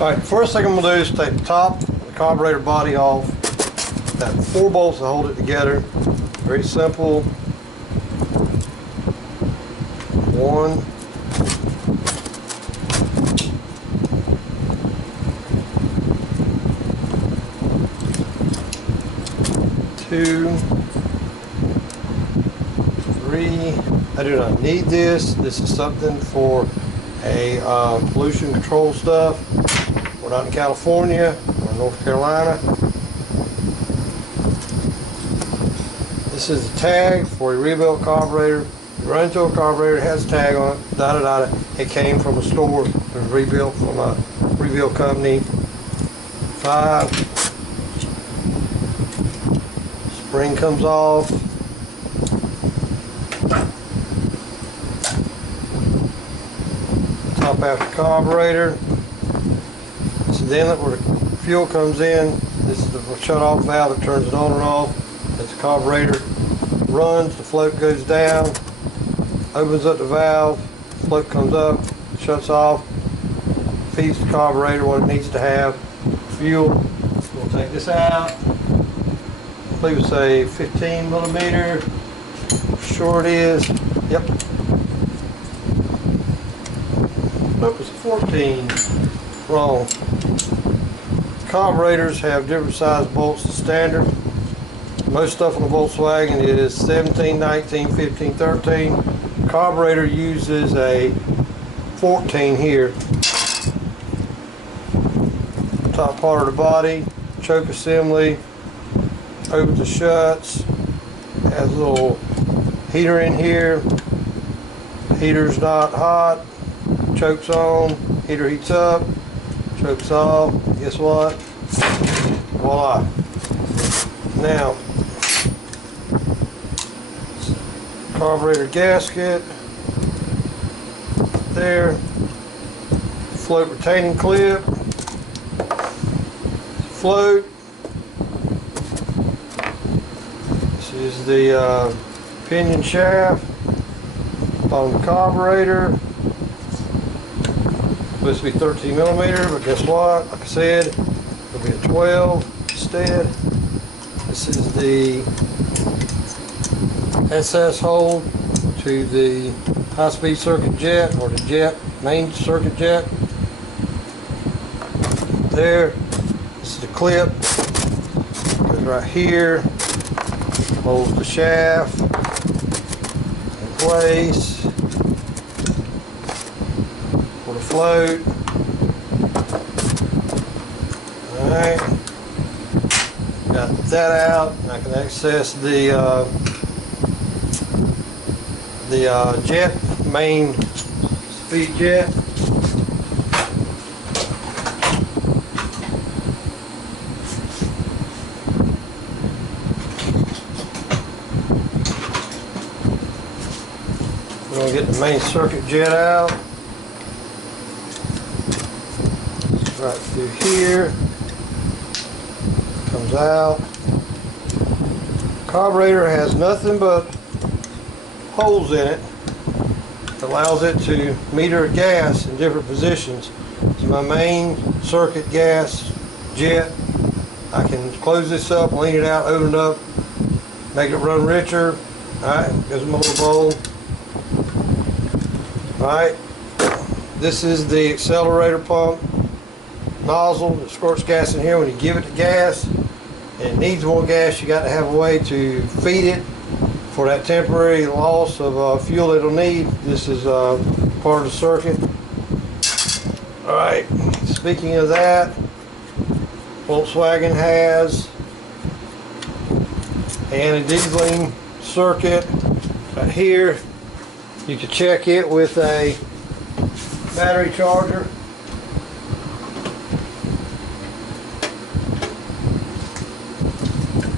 Alright, first thing I'm going to do is take the top of the carburetor body off. Got 4 bolts to hold it together. Very simple. 1, 2, 3. I do not need this. This is something for a pollution control stuff. We're not in California, we're in North Carolina. This is a tag for a rebuilt carburetor. You run into a carburetor, it has a tag on it, it came from a store, it was rebuilt from a rebuild company. 5. Spring comes off. Top after carburetor. This is the inlet where the fuel comes in. This is the shut-off valve that turns it on and off. As the carburetor runs, the float goes down, opens up the valve, float comes up, shuts off, feeds the carburetor what it needs to have. Fuel. We'll take this out. I believe it's a 15 millimeter. Sure it is. Yep. Nope, it's a 14. Wrong. Carburetors have different size bolts to standard. Most stuff on the Volkswagen is 17, 19, 15, 13. Carburetor uses a 14 here. Top part of the body, choke assembly, opens and shuts, has a little heater in here. Heater's not hot, choke's on, heater heats up, choke's off. Guess what? Voila. Now, carburetor gasket there, float retaining clip, float. This is the pinion shaft on the carburetor. Supposed to be 13 millimeter, but guess what? Like I said, it'll be a 12 instead. This is the SS hole to the high-speed circuit jet, or the jet, main circuit jet. There. This is the clip. Goes right here. Holds the shaft in place for the float. Alright. Got that out. I can access the jet, main speed jet. We're going to get the main circuit jet out. Right through here. Comes out. Carburetor has nothing but holes in it. Allows it to meter gas in different positions. It's my main circuit gas jet. I can close this up, lean it out, open it up, make it run richer. Alright, goes in my little bowl. Alright, this is the accelerator pump nozzle that squirts gas in here. When you give it the gas and it needs more gas, you got to have a way to feed it for that temporary loss of fuel it'll need. This is part of the circuit. Alright, speaking of that, Volkswagen has an anti-dieseling circuit right here. You can check it with a battery charger.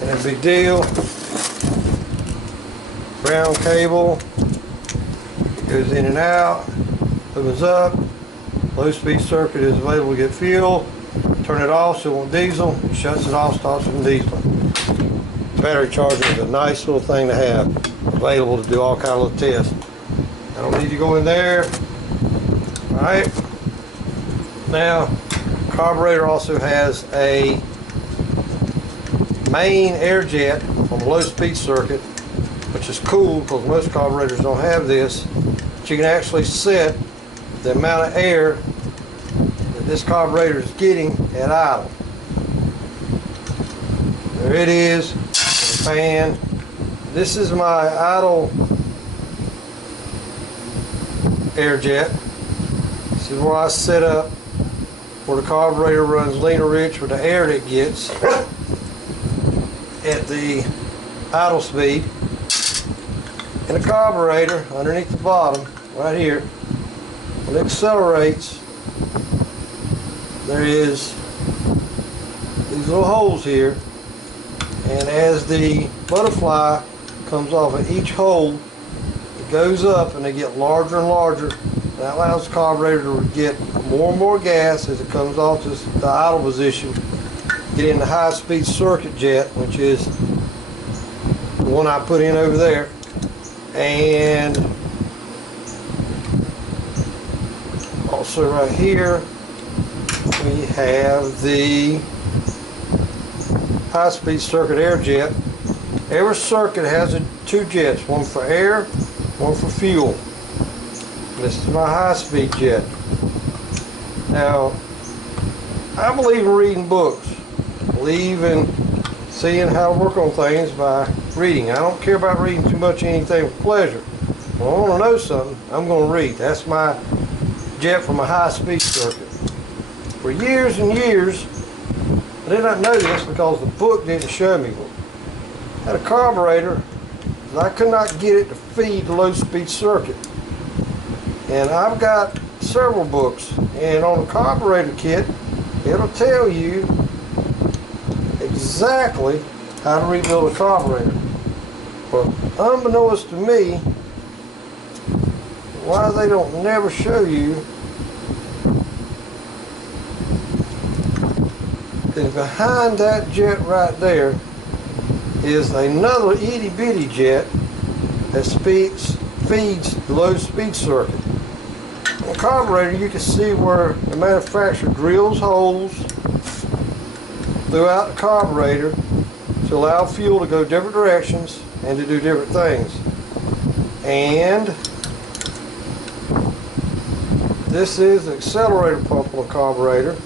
And a big deal. Brown cable, goes in and out, opens up. Low speed circuit is available to get fuel. Turn it off so it won't diesel. Shuts it off, stops from dieseling. Battery charger is a nice little thing to have, available to do all kinds of tests. I don't need to go in there. Alright. Now, Carburetor also has a main air jet on the low speed circuit, which is cool because most carburetors don't have this. But you can actually set the amount of air that this carburetor is getting at idle. There it is, the fan. This is my idle air jet. This is where I set up where the carburetor runs lean or rich with the air that it gets at the idle speed. And the carburetor underneath the bottom, right here, when it accelerates, there is these little holes here, and as the butterfly comes off of each hole, it goes up and they get larger and larger. That allows the carburetor to get more and more gas as it comes off the idle position, get in the high speed circuit jet, which is the one I put in over there. And also right here we have the high speed circuit air jet. Every circuit has two jets, one for air, one for fuel. This is my high speed jet. Now, I believe in reading books. I believe in seeing how to work on things by reading. I don't care about reading too much anything for pleasure. When I want to know something, I'm going to read. That's my jet for my high speed circuit. For years and years, I did not know this because the book didn't show me. I had a carburetor, and I could not get it to feed the low speed circuit. And I've got several books, and on the carburetor kit, it'll tell you exactly how to rebuild a carburetor. But unbeknownst to me, why they don't never show you is behind that jet right there is another itty bitty jet that feeds the low speed circuit. On the carburetor, you can see where the manufacturer drills holes throughout the carburetor to allow fuel to go different directions and to do different things. And this is the accelerator pump on the carburetor.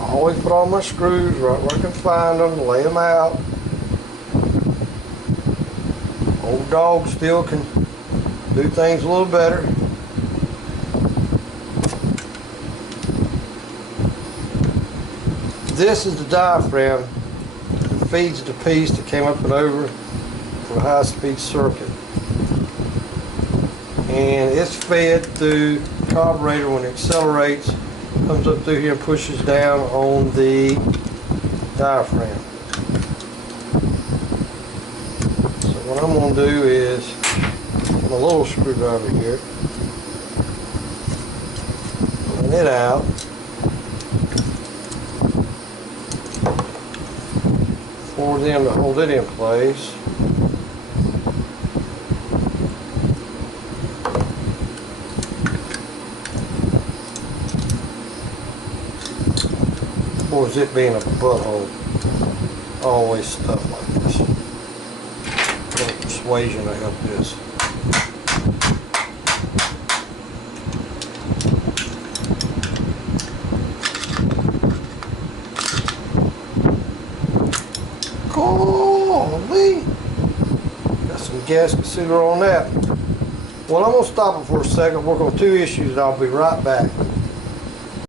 I always put all my screws right where I can find them, lay them out. Old dog still can do things a little better. This is the diaphragm that feeds the piece that came up and over for the high speed circuit. And it's fed through the carburetor when it accelerates, comes up through here and pushes down on the diaphragm. So what I'm going to do is my little screwdriver here, pulling it out, for them to hold it in place. Boy, is it being a butthole. Always stuff like this. A little persuasion to help this. Golly! Got some gasket sealer on that. Well, I'm going to stop it for a second, work on two issues, and I'll be right back.